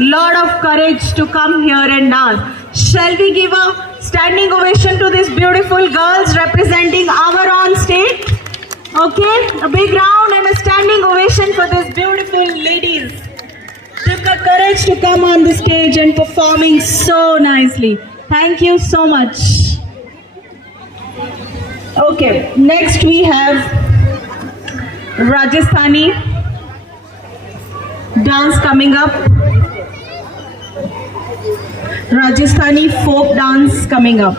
lot of courage to come here and dance. Shall we give a standing ovation to these beautiful girls representing our own state? Okay, a big round and a standing ovation for these beautiful ladies. Took a courage to come on the stage and performing so nicely. Thank you so much. Okay, next we have Rajasthani dance coming up. Rajasthani folk dance coming up.